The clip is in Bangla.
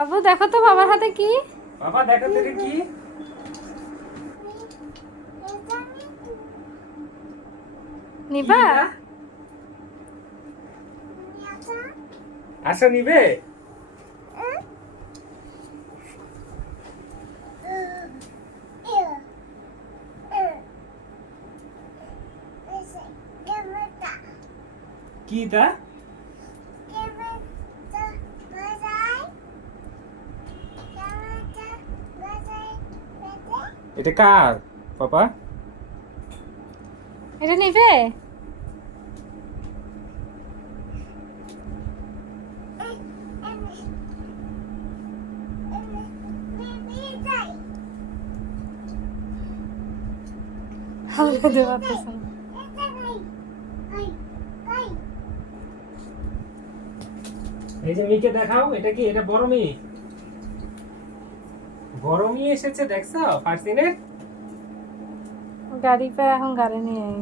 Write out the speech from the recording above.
বাবু দেখো তো বাবার হাতে কি? বাবা দেখো তো এটা কি? নিবা? আসো নিবে? কি তা? এটা কার পাপা? এটা নিবে? হালকা দেওয়া পারতেছে না। এই যে মিকে দেখাও, এটা কি? এটা বড় মি। বড় মি এসেছে দেখছো ফারসিনের? গাড়ি পে এখন গাড়ি নিয়ে আই।